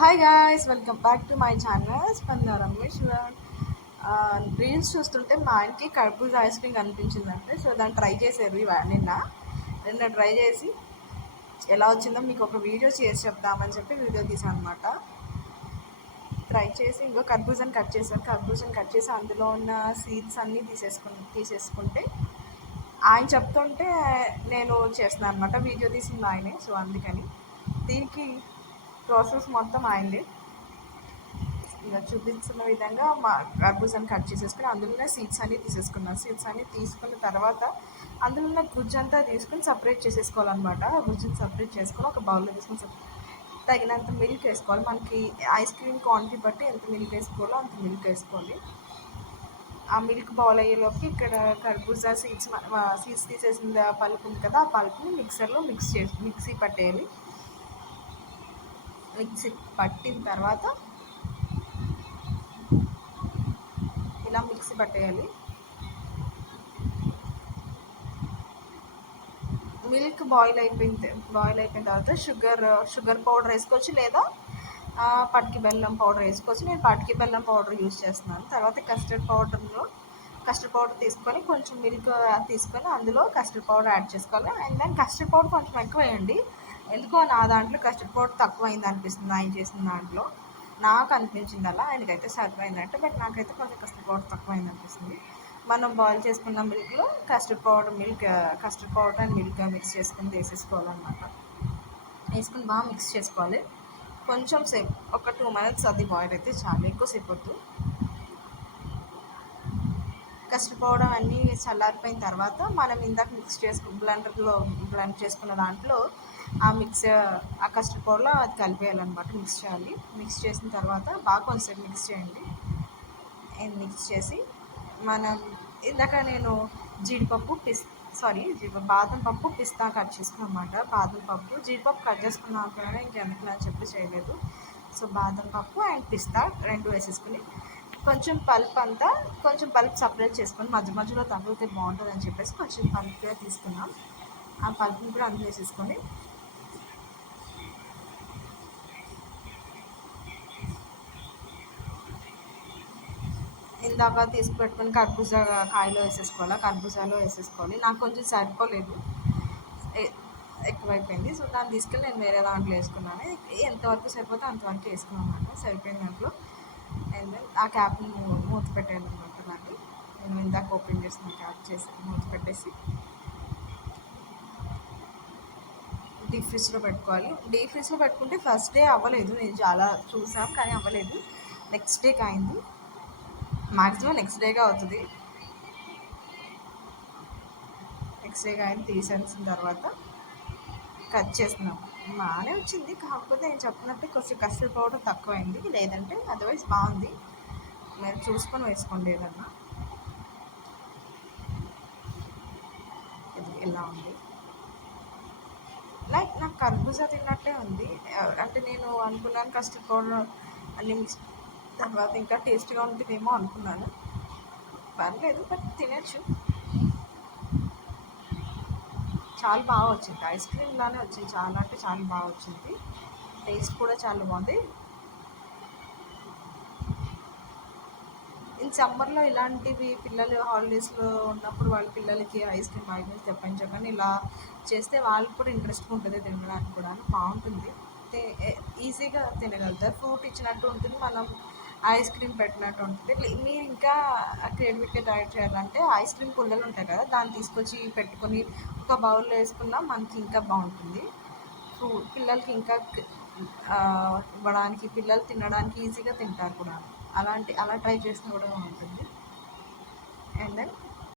Hi guys, welcome back to my channel స్పందన Rameshwar. Reels చూస్తుంటే మా ఆయనకి కర్బూజా ఐస్ క్రీమ్ కనిపించిందంటే, సో దాన్ని ట్రై చేశారు నిన్న ట్రై చేసి ఎలా వచ్చిందో మీకు ఒక వీడియో చేసి చెప్దామని చెప్పి వీడియో తీసాను అనమాట. ట్రై చేసి ఇంకో కర్బూజాని కట్ చేసి అందులో ఉన్న సీడ్స్ అన్నీ తీసేసుకుంటే ఆయన చెప్తుంటే నేను చేస్తున్నాను అనమాట. వీడియో తీసింది ఆయనే, సో అందుకని దీనికి ప్రాసెస్ మొత్తం అయింది. ఇలా చూపిస్తున్న విధంగా మా కర్బూజాని కట్ చేసేసుకుని అందులోనే సీడ్స్ అన్నీ తీసుకున్న తర్వాత అందులో ఉన్న గుజ్జంతా తీసుకుని సపరేట్ చేసేసుకోవాలన్నమాట. ఆ గుజ్జుని సపరేట్ చేసుకొని ఒక బౌల్లో తీసుకుని తగినంత మిల్క్ వేసుకోవాలి. మనకి ఐస్ క్రీమ్ క్వాంటిటీ బట్టి ఎంత మిల్క్ వేసుకోవాలో అంత మిల్క్ వేసుకోవాలి. ఆ మిల్క్ బౌల్ అయ్యేలోకి ఇక్కడ కర్బూజా సీడ్స్ తీసేసిన పల్పు ఉంది కదా, ఆ పల్పుని మిక్సర్లో మిక్సీ పట్టేయాలి. మిక్సీ పట్టిన తర్వాత ఇలా మిక్సీ పట్టేయాలి. మిల్క్ బాయిల్ అయిపోయిన తర్వాత షుగర్ పౌడర్ వేసుకోవచ్చు, లేదా పటికి బెల్లం పౌడర్ వేసుకోవచ్చు. నేను పటికి బెల్లం పౌడర్ యూజ్ చేస్తున్నాను. తర్వాత కస్టర్డ్ పౌడర్ తీసుకొని కొంచెం మిల్క్ తీసుకొని అందులో కస్టర్డ్ పౌడర్ యాడ్ చేసుకోవాలి. అండ్ దెన్ కస్టర్డ్ పౌడర్ కొంచెం ఎక్కువ వేయండి. ఎందుకో నా దాంట్లో కస్టర్డ్ పౌడర్ తక్కువ అయింది అనిపిస్తుంది. ఆయన చేసిన దాంట్లో నాకు అనిపించింది అలా, ఆయనకైతే సరిపోయిందంటే, బట్ నాకైతే కొంచెం కస్టర్డ్ పౌడర్ తక్కువ అయింది అనిపిస్తుంది. మనం బాయిల్ చేసుకున్న మిల్క్లో custard powder and milk mix చేసుకుని వేసేసుకోవాలన్నమాట. వేసుకుని బాగా మిక్స్ చేసుకోవాలి. కొంచెం సేపు ఒక 2 minutes అది బాయిల్ అయితే చాలా, ఎక్కువసేపు వద్దు. కస్టర్డ్ పౌడర్ అన్నీ చల్లారిపోయిన తర్వాత మనం ఇందాక బ్లెండర్లో బ్లెండ్ చేసుకున్న దాంట్లో ఆ కస్టర్డ్ పౌడర్లో అది కలిపేయాలన్నమాట. మిక్స్ చేయాలి. మిక్స్ చేసిన తర్వాత బాగా కొంచెంసేపు మిక్స్ చేయండి. మిక్స్ చేసి మనం ఇందాక నేను బాదం పప్పు పిస్తా కట్ చేసుకున్నాం అన్నమాట. జీడిపప్పు కట్ చేసుకున్నాం అనుకున్నాను, ఇంకెందుకు అని చెప్పి చేయలేదు. సో బాదం పప్పు అండ్ పిస్తా రెండు వేసేసుకుని కొంచెం పల్ప్ సపరేట్ చేసుకొని మధ్యలో తగిలితే బాగుంటుంది అని చెప్పేసి కొంచెం పల్ప్గా తీసుకున్నాం. ఆ పల్ప్ని కూడా అందులో వేసేసుకొని ఇందాక తీసుకు పెట్టుకొని కర్బూజాలో వేసేసుకోవాలి. నాకు కొంచెం సరిపోలేదు, ఎక్కువైపోయింది. సో దాన్ని తీసుకెళ్ళి నేను వేరే దాంట్లో వేసుకున్నాను. ఎంతవరకు సరిపోతే అంతవరకు వేసుకున్నాను అనమాట. సరిపోయిన దాంట్లో అండ్ దెన్ ఆ క్యాప్ని మూత పెట్టాలన్నమాట. నాకు నేను ఇందాక ఓపెన్ చేసిన క్యాప్ చేసి మూత పెట్టేసి డీప్ ఫ్రిడ్జ్లో పెట్టుకోవాలి. డీప్ ఫ్రిడ్జ్లో పెట్టుకుంటే ఫస్ట్ డే అవ్వలేదు, నేను చాలా చూసాం కానీ అవ్వలేదు. నెక్స్ట్ డేకి అయింది. మ్యాక్సిమం నెక్స్ట్ డేగా అవుతుంది. నెక్స్ట్ డేగా అయింది. తీసేసిన తర్వాత కట్ చేస్తున్నాం. బాగానే వచ్చింది, కాకపోతే నేను చెప్పినట్టు కొంచెం కస్టర్డ్ పౌడర్ తక్కువ అయింది. లేదంటే అదర్వైజ్ బాగుంది. మీరు చూసుకొని వేసుకోండి ఏదన్నా. ఇది ఎలా ఉంది, లైక్ నాకు కర్బూజా తిన్నట్టే ఉంది. అంటే నేను అనుకున్నాను కస్టర్డ్ పౌడర్ అన్ని మిక్స్ తర్వాత ఇంకా టేస్ట్గా ఉంటుందేమో అనుకున్నాను. పర్లేదు, బట్ తినచ్చు. చాలా బాగా వచ్చింది. ఐస్ క్రీమ్ లానే వచ్చింది. చాలా అంటే చాలా బాగా వచ్చింది. టేస్ట్ కూడా చాలా బాగుంది. సమ్మర్లో ఇలాంటివి పిల్లలు హాలిడేస్లో ఉన్నప్పుడు వాళ్ళ పిల్లలకి ఐస్ క్రీమ్ తెప్పించగానే ఇలా చేస్తే వాళ్ళకి కూడా ఇంట్రెస్ట్గా ఉంటుంది, తినడానికి కూడా బాగుంటుంది. ఈజీగా తినగలుగుతారు. ఫ్రూట్ ఇచ్చినట్టు ఉంటుంది, మనం ఐస్ క్రీమ్ పెట్టినట్టు ఉంటుంది. మీరు ఇంకా క్రియేటివిటీ ట్రై చేయాలంటే ఐస్ క్రీమ్ పుల్లలు ఉంటాయి కదా, దాన్ని తీసుకొచ్చి పెట్టుకొని ఒక బౌల్లో వేసుకున్నా మనకి ఇంకా బాగుంటుంది. పిల్లలకి ఇంకా ఇవ్వడానికి, పిల్లలు తినడానికి ఈజీగా తింటారు కూడా. అలా ట్రై చేసినా కూడా బాగుంటుంది. And then